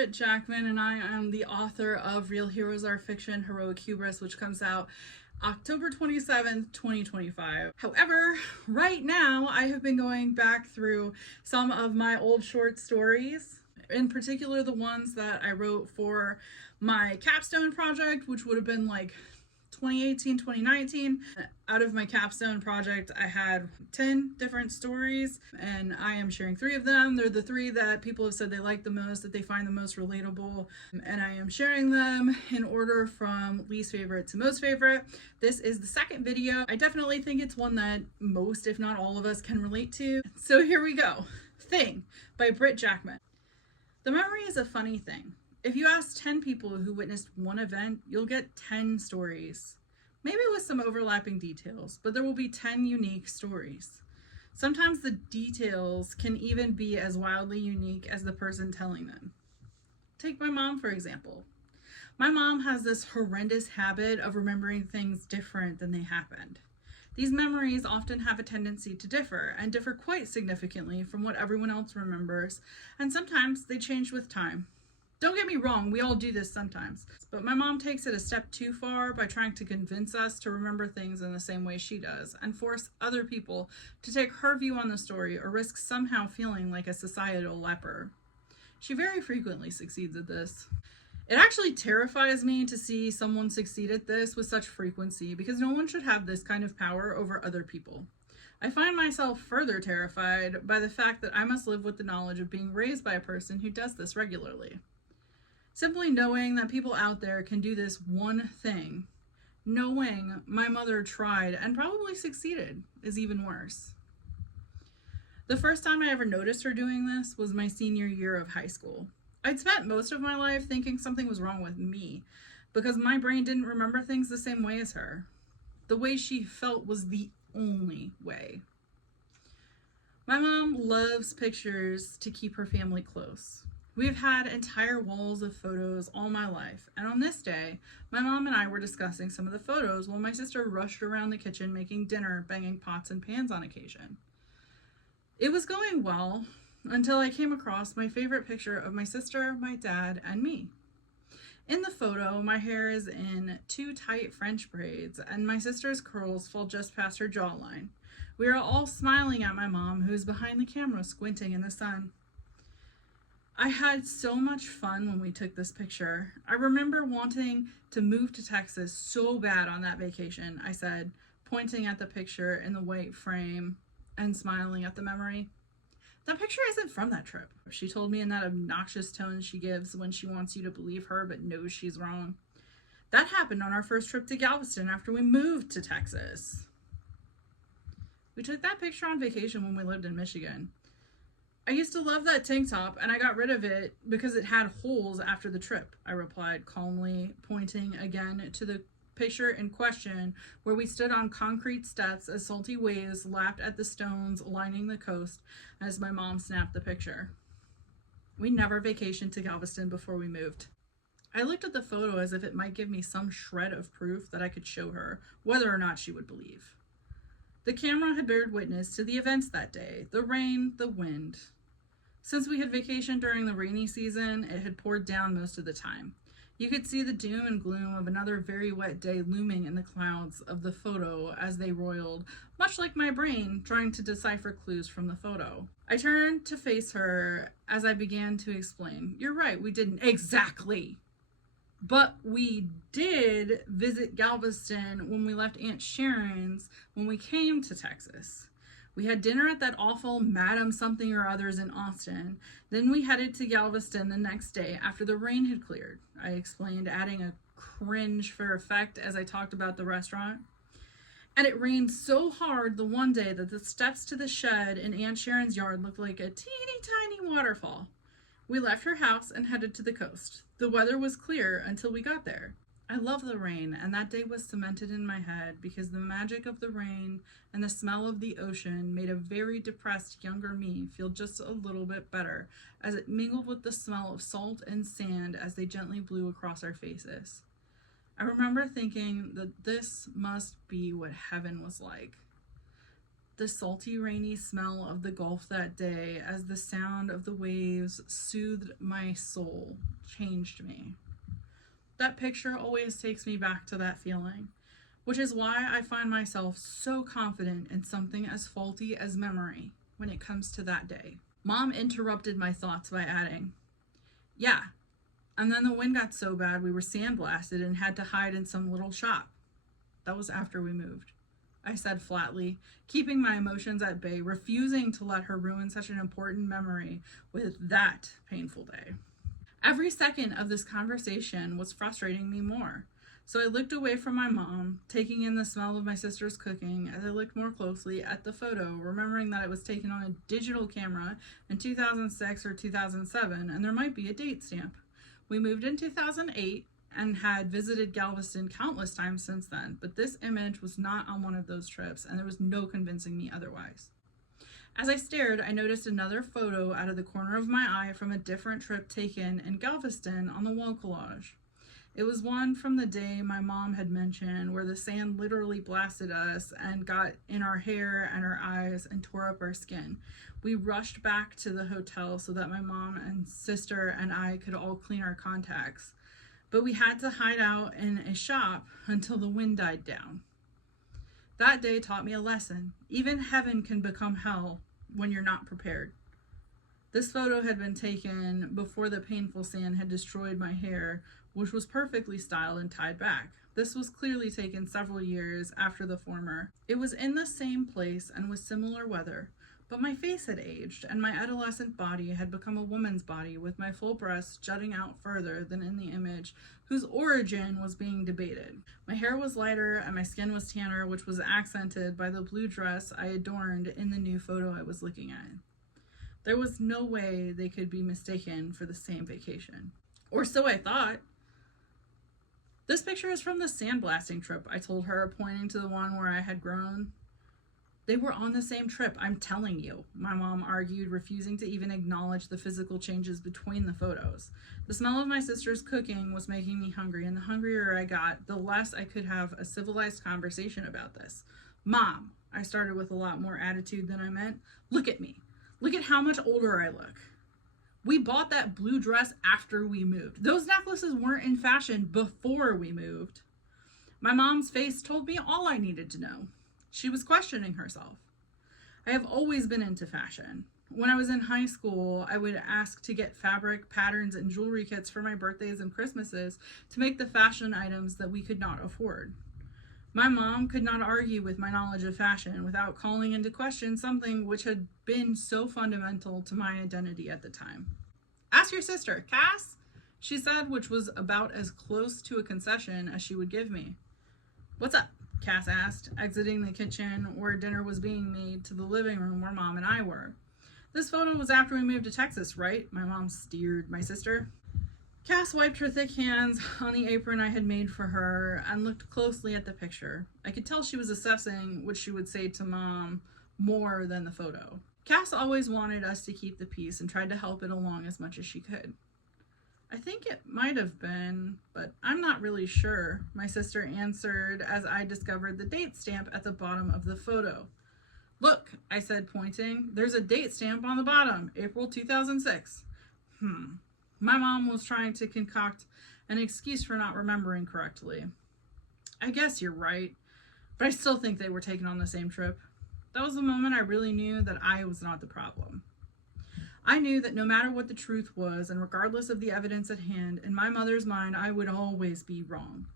Britt Jackman, and I am the author of Real Heroes Are Fiction, Heroic Hubris, which comes out October 27th, 2025. However, right now I have been going back through some of my old short stories, in particular the ones that I wrote for my capstone project, which would have been like 2018, 2019. Out of my capstone project, I had 10 different stories, and I am sharing 3 of them. They're the 3 that people have said they like the most, that they find the most relatable, and I am sharing them in order from least favorite to most favorite. This is the second video. I definitely think it's one that most, if not all of us, can relate to. So here we go. Thing by Britt Jackman. The memory is a funny thing. If you ask 10 people who witnessed one event, you'll get 10 stories. Maybe with some overlapping details, but there will be 10 unique stories. Sometimes the details can even be as wildly unique as the person telling them. Take my mom, for example. My mom has this horrendous habit of remembering things different than they happened. These memories often have a tendency to differ, and differ quite significantly from what everyone else remembers, and sometimes they change with time. Don't get me wrong, we all do this sometimes, but my mom takes it a step too far by trying to convince us to remember things in the same way she does, and force other people to take her view on the story or risk somehow feeling like a societal leper. She very frequently succeeds at this. It actually terrifies me to see someone succeed at this with such frequency, because no one should have this kind of power over other people. I find myself further terrified by the fact that I must live with the knowledge of being raised by a person who does this regularly. Simply knowing that people out there can do this one thing, knowing my mother tried and probably succeeded, is even worse. The first time I ever noticed her doing this was my senior year of high school. I'd spent most of my life thinking something was wrong with me, because my brain didn't remember things the same way as her. The way she felt was the only way. My mom loves pictures to keep her family close. We've had entire walls of photos all my life, and on this day, my mom and I were discussing some of the photos while my sister rushed around the kitchen making dinner, banging pots and pans on occasion. It was going well until I came across my favorite picture of my sister, my dad, and me. In the photo, my hair is in 2 tight French braids, and my sister's curls fall just past her jawline. We are all smiling at my mom, who is behind the camera squinting in the sun. I had so much fun when we took this picture. I remember wanting to move to Texas so bad on that vacation, I said, pointing at the picture in the white frame and smiling at the memory. That picture isn't from that trip, she told me in that obnoxious tone she gives when she wants you to believe her but knows she's wrong. That happened on our first trip to Galveston after we moved to Texas. We took that picture on vacation when we lived in Michigan. I used to love that tank top, and I got rid of it because it had holes after the trip, I replied calmly, pointing again to the picture in question, where we stood on concrete steps as salty waves lapped at the stones lining the coast as my mom snapped the picture. We never vacationed to Galveston before we moved. I looked at the photo as if it might give me some shred of proof that I could show her, whether or not she would believe. The camera had bared witness to the events that day, the rain, the wind. Since we had vacationed during the rainy season, it had poured down most of the time. You could see the doom and gloom of another very wet day looming in the clouds of the photo as they roiled, much like my brain trying to decipher clues from the photo. I turned to face her as I began to explain. You're right, we didn't exactly. But we did visit Galveston when we left Aunt Sharon's when we came to Texas. We had dinner at that awful Madam Something or Others in Austin. Then we headed to Galveston the next day after the rain had cleared, I explained, adding a cringe for effect as I talked about the restaurant. And it rained so hard the one day that the steps to the shed in Aunt Sharon's yard looked like a teeny tiny waterfall. We left her house and headed to the coast. The weather was clear until we got there. I love the rain, and that day was cemented in my head because the magic of the rain and the smell of the ocean made a very depressed younger me feel just a little bit better as it mingled with the smell of salt and sand as they gently blew across our faces. I remember thinking that this must be what heaven was like. The salty, rainy smell of the Gulf that day, as the sound of the waves soothed my soul, changed me. That picture always takes me back to that feeling, which is why I find myself so confident in something as faulty as memory when it comes to that day. Mom interrupted my thoughts by adding, "Yeah, and then the wind got so bad we were sandblasted and had to hide in some little shop. That was after we moved," I said flatly, keeping my emotions at bay, refusing to let her ruin such an important memory with that painful day. Every second of this conversation was frustrating me more, so I looked away from my mom, taking in the smell of my sister's cooking as I looked more closely at the photo, remembering that it was taken on a digital camera in 2006 or 2007, and there might be a date stamp. We moved in 2008 and had visited Galveston countless times since then, but this image was not on one of those trips, and there was no convincing me otherwise. As I stared, I noticed another photo out of the corner of my eye from a different trip taken in Galveston on the wall collage. It was one from the day my mom had mentioned, where the sand literally blasted us and got in our hair and our eyes and tore up our skin. We rushed back to the hotel so that my mom and sister and I could all clean our contacts, but we had to hide out in a shop until the wind died down. That day taught me a lesson. Even heaven can become hell when you're not prepared. This photo had been taken before the painful sand had destroyed my hair, which was perfectly styled and tied back. This was clearly taken several years after the former. It was in the same place and with similar weather, but my face had aged, and my adolescent body had become a woman's body, with my full breasts jutting out further than in the image, whose origin was being debated. My hair was lighter and my skin was tanner, which was accented by the blue dress I adorned in the new photo I was looking at. There was no way they could be mistaken for the same vacation. Or so I thought. "This picture is from the sandblasting trip," I told her, pointing to the one where I had grown. "They were on the same trip, I'm telling you," my mom argued, refusing to even acknowledge the physical changes between the photos. The smell of my sister's cooking was making me hungry, and the hungrier I got, the less I could have a civilized conversation about this. "Mom," I started with a lot more attitude than I meant, "look at me. Look at how much older I look. We bought that blue dress after we moved. Those necklaces weren't in fashion before we moved." My mom's face told me all I needed to know. She was questioning herself. I have always been into fashion. When I was in high school, I would ask to get fabric, patterns, and jewelry kits for my birthdays and Christmases to make the fashion items that we could not afford. My mom could not argue with my knowledge of fashion without calling into question something which had been so fundamental to my identity at the time. "Ask your sister, Cass," she said, which was about as close to a concession as she would give me. "What's up?" Cass asked, exiting the kitchen where dinner was being made to the living room where Mom and I were. "This photo was after we moved to Texas, right?" my mom steered my sister. Cass wiped her thick hands on the apron I had made for her and looked closely at the picture. I could tell she was assessing what she would say to Mom more than the photo. Cass always wanted us to keep the peace and tried to help it along as much as she could. "I think it might have been, but I'm not really sure," my sister answered as I discovered the date stamp at the bottom of the photo. "Look," I said, pointing. "There's a date stamp on the bottom, April 2006. My mom was trying to concoct an excuse for not remembering correctly. "I guess you're right, but I still think they were taken on the same trip." That was the moment I really knew that I was not the problem. I knew that no matter what the truth was, and regardless of the evidence at hand, in my mother's mind, I would always be wrong.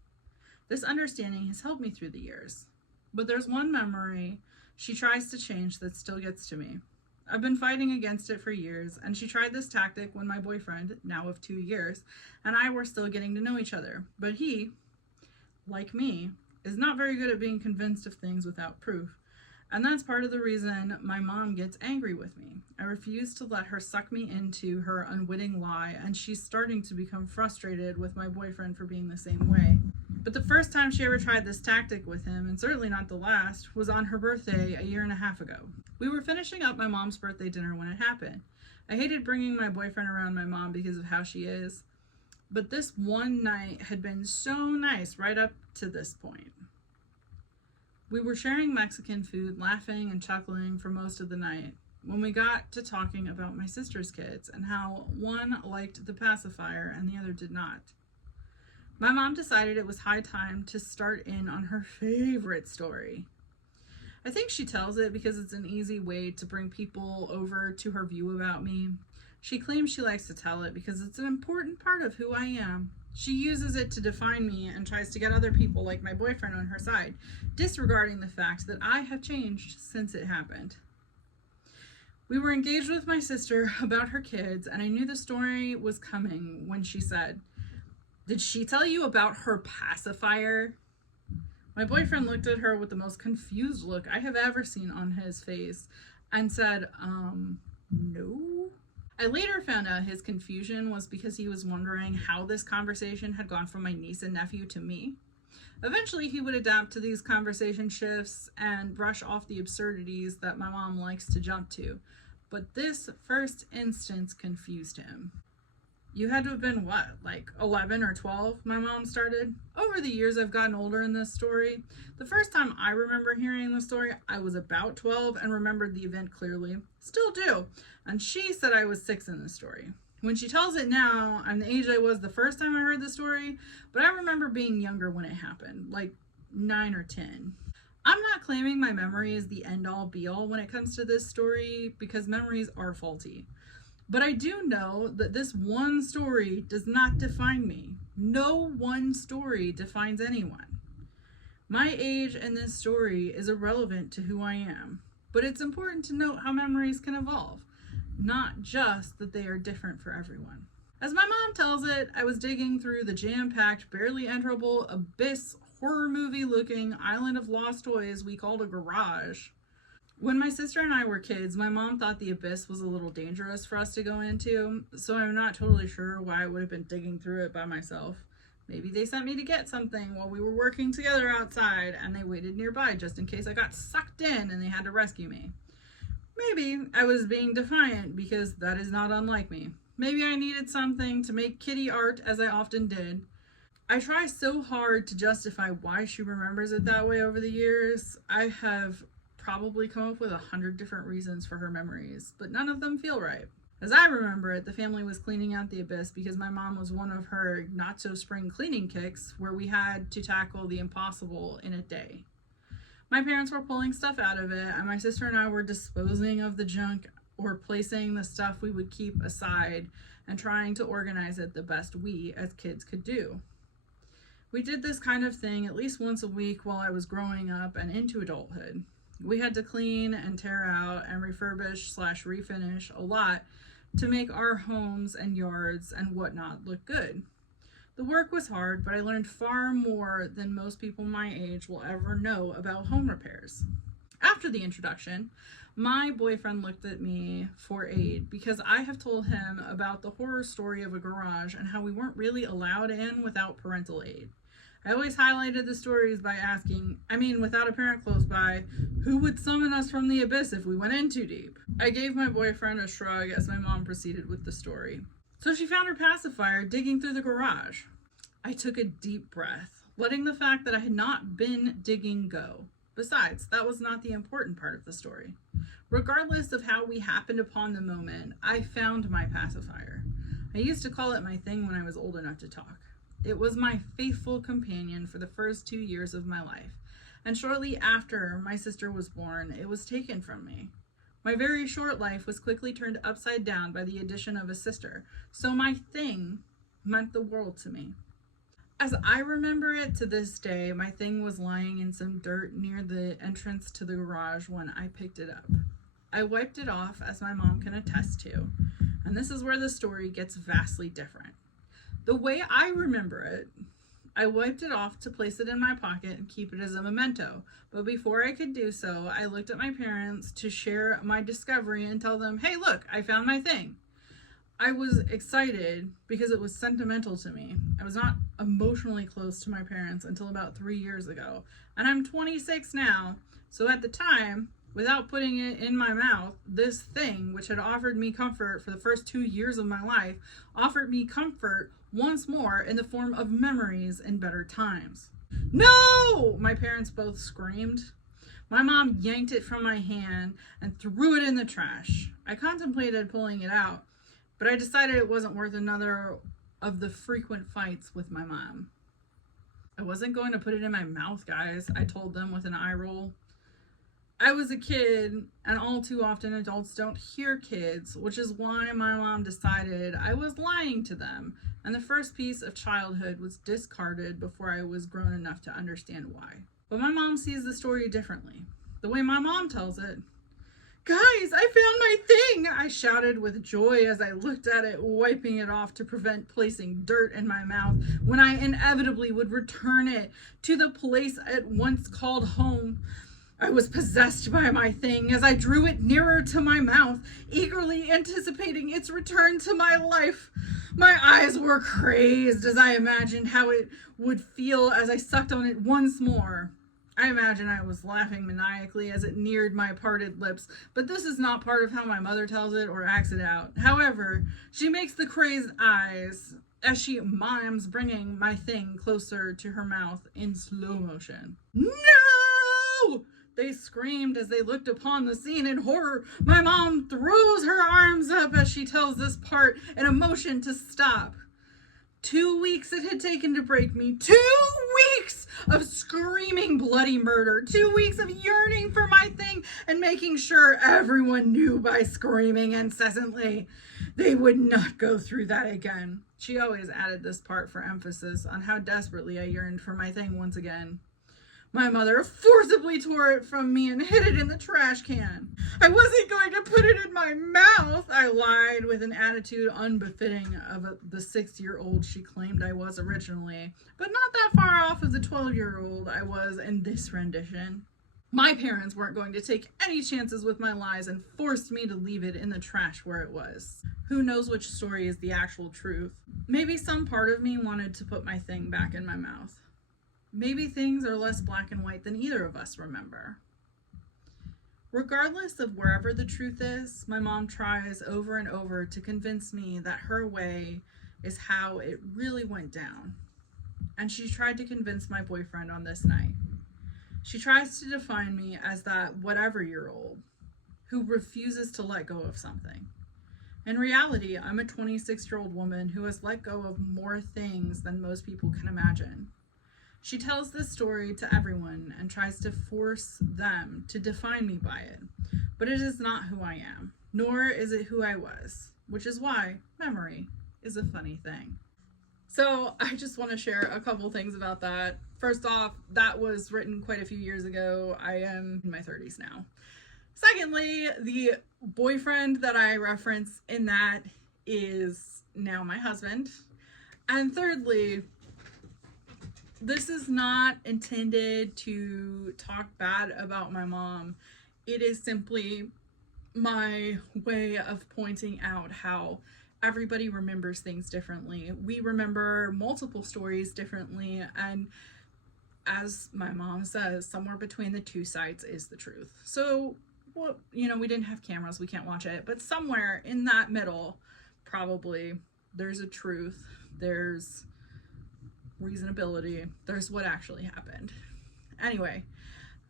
This understanding has helped me through the years. But there's one memory she tries to change that still gets to me. I've been fighting against it for years, and she tried this tactic when my boyfriend, now of 2 years, and I were still getting to know each other. But he, like me, is not very good at being convinced of things without proof. And that's part of the reason my mom gets angry with me. I refuse to let her suck me into her unwitting lie, and she's starting to become frustrated with my boyfriend for being the same way. But the first time she ever tried this tactic with him, and certainly not the last, was on her birthday a year and a half ago. We were finishing up my mom's birthday dinner when it happened. I hated bringing my boyfriend around my mom because of how she is, but this one night had been so nice right up to this point. We were sharing Mexican food, laughing and chuckling for most of the night, when we got to talking about my sister's kids and how one liked the pacifier and the other did not. My mom decided it was high time to start in on her favorite story. I think she tells it because it's an easy way to bring people over to her view about me. She claims she likes to tell it because it's an important part of who I am. She uses it to define me and tries to get other people like my boyfriend on her side, disregarding the fact that I have changed since it happened. We were engaged with my sister about her kids, and I knew the story was coming when she said, "Did she tell you about her pacifier?" My boyfriend looked at her with the most confused look I have ever seen on his face and said, no. I later found out his confusion was because he was wondering how this conversation had gone from my niece and nephew to me. Eventually, he would adapt to these conversation shifts and brush off the absurdities that my mom likes to jump to. But this first instance confused him. You had to have been, what, like 11 or 12, my mom started? Over the years, I've gotten older in this story. The first time I remember hearing the story, I was about 12 and remembered the event clearly. Still do. And she said I was 6 in the story. When she tells it now, I'm the age I was the first time I heard the story, but I remember being younger when it happened, like 9 or 10. I'm not claiming my memory is the end-all be-all when it comes to this story, because memories are faulty. But I do know that this one story does not define me. No one story defines anyone. My age in this story is irrelevant to who I am, but it's important to note how memories can evolve, not just that they are different for everyone. As my mom tells it, I was digging through the jam-packed, barely enterable, abyss, horror movie-looking island of lost toys we called a garage. When my sister and I were kids, my mom thought the abyss was a little dangerous for us to go into, so I'm not totally sure why I would have been digging through it by myself. Maybe they sent me to get something while we were working together outside, and they waited nearby just in case I got sucked in and they had to rescue me. Maybe I was being defiant because that is not unlike me. Maybe I needed something to make kitty art, as I often did. I try so hard to justify why she remembers it that way over the years. I have probably come up with 100 different reasons for her memories, but none of them feel right. As I remember it, the family was cleaning out the abyss because my mom was one of her not-so-spring cleaning kicks where we had to tackle the impossible in a day. My parents were pulling stuff out of it, and my sister and I were disposing of the junk or placing the stuff we would keep aside and trying to organize it the best we, as kids, could do. We did this kind of thing at least once a week while I was growing up and into adulthood. We had to clean and tear out and refurbish/refinish a lot to make our homes and yards and whatnot look good. The work was hard, but I learned far more than most people my age will ever know about home repairs. After the introduction, my boyfriend looked at me for aid because I have told him about the horror story of a garage and how we weren't really allowed in without parental aid. I always highlighted the stories by asking, without a parent close by, who would summon us from the abyss if we went in too deep? I gave my boyfriend a shrug as my mom proceeded with the story. So she found her pacifier digging through the garage. I took a deep breath, letting the fact that I had not been digging go. Besides, that was not the important part of the story. Regardless of how we happened upon the moment, I found my pacifier. I used to call it my thing when I was old enough to talk. It was my faithful companion for the first 2 years of my life, and shortly after my sister was born, it was taken from me. My very short life was quickly turned upside down by the addition of a sister, so my thing meant the world to me. As I remember it to this day, my thing was lying in some dirt near the entrance to the garage when I picked it up. I wiped it off, as my mom can attest to, and this is where the story gets vastly different. The way I remember it, I wiped it off to place it in my pocket and keep it as a memento. But before I could do so, I looked at my parents to share my discovery and tell them, hey, look, I found my thing. I was excited because it was sentimental to me. I was not emotionally close to my parents until about 3 years ago. And I'm 26 now, so at the time, without putting it in my mouth, this thing, which had offered me comfort for the first 2 years of my life, offered me comfort once more in the form of memories in better times. "No!" My parents both screamed. My mom yanked it from my hand and threw it in the trash. I contemplated pulling it out, but I decided it wasn't worth another of the frequent fights with my mom. I wasn't going to put it in my mouth, guys, I told them with an eye roll. I was a kid, and all too often adults don't hear kids, which is why my mom decided I was lying to them, and the first piece of childhood was discarded before I was grown enough to understand why. But my mom sees the story differently. The way my mom tells it. "Guys, I found my thing!" I shouted with joy as I looked at it, wiping it off to prevent placing dirt in my mouth when I inevitably would return it to the place it once called home. I was possessed by my thing as I drew it nearer to my mouth, eagerly anticipating its return to my life. My eyes were crazed as I imagined how it would feel as I sucked on it once more. I imagine I was laughing maniacally as it neared my parted lips, but this is not part of how my mother tells it or acts it out. However, she makes the crazed eyes as she mimes bringing my thing closer to her mouth in slow motion. "No!" they screamed as they looked upon the scene in horror. My mom throws her arms up as she tells this part in a motion to stop. 2 weeks it had taken to break me. 2 weeks of screaming bloody murder. 2 weeks of yearning for my thing and making sure everyone knew by screaming incessantly they would not go through that again. She always added this part for emphasis on how desperately I yearned for my thing once again. My mother forcibly tore it from me and hid it in the trash can. "I wasn't going to put it in my mouth," I lied with an attitude unbefitting of the 6-year-old she claimed I was originally, but not that far off of the 12-year-old I was in this rendition. My parents weren't going to take any chances with my lies and forced me to leave it in the trash where it was. Who knows which story is the actual truth? Maybe some part of me wanted to put my thing back in my mouth. Maybe things are less black and white than either of us remember. Regardless of wherever the truth is, my mom tries over and over to convince me that her way is how it really went down. And she tried to convince my boyfriend on this night. She tries to define me as that whatever-year-old who refuses to let go of something. In reality, I'm a 26-year-old woman who has let go of more things than most people can imagine. She tells this story to everyone and tries to force them to define me by it, but it is not who I am, nor is it who I was, which is why memory is a funny thing. So I just want to share a couple things about that. First off, that was written quite a few years ago. I am in my 30s now. Secondly, the boyfriend that I reference in that is now my husband. And thirdly, this is not intended to talk bad about my mom. It is simply my way of pointing out how everybody remembers things differently. We remember multiple stories differently, and as my mom says, somewhere between the two sides is the truth. So, well, we didn't have cameras, we can't watch it, but somewhere in that middle, probably, there's a truth, there's reasonability, there's what actually happened. Anyway,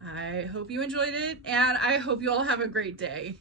I hope you enjoyed it, and I hope you all have a great day.